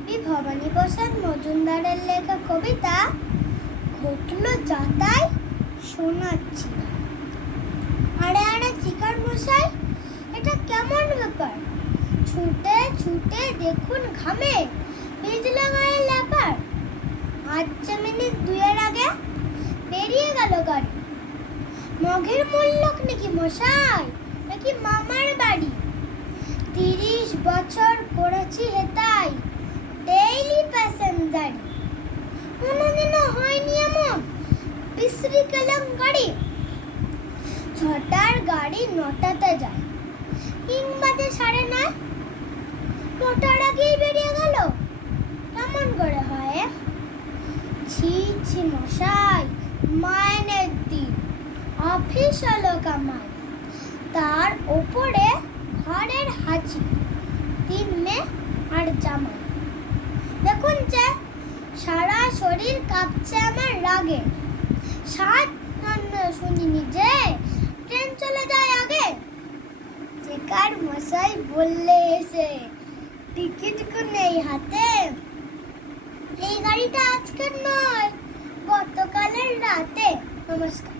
কবি ভবানী প্রসাদ মজুমদারের লেখা কবিতা ঘটলো যাতাই শোনাচ্ছি। আরে আরে চিকার মশাই, এটা কেমন ব্যাপার? ছুটে ছুটে দেখুন ঘামে ভিজলো গায়ে লেপার। 5 মিনিট 2 আগে বেরিয়ে গেল গাড়ি। মঘের মূল্যক নাকি মশাই, নাকি মামার বাড়ি? 30 বছর করেছি হেতাই, ডেইলি প্যাসেঞ্জারি। কোনোদিনও হয়নি এমন বিশ্রী কেলেঙ্কারি। 6টার গাড়ি 9টাতে যায়, কিংবা 9:30। 9টার আগেই বেরিয়ে গেল, কেমন করে হয়? ছি ছি মশাই, মাইনের দিন, অফিস হলো কামাই, তার ওপরে ঘরের হাঁচি, 3 মেয়ে আর জামাই। দেখুন যে সারা শরীর কাঁপছে আমার রাগে। 7 শুনিনি যে ট্রেন চলে যায় আগে। চিকার মশাই বললে এসে, টিকিট নেই হাতে। এই গাড়িটা আজকের নয়, গতকালের রাতে। নমস্কার।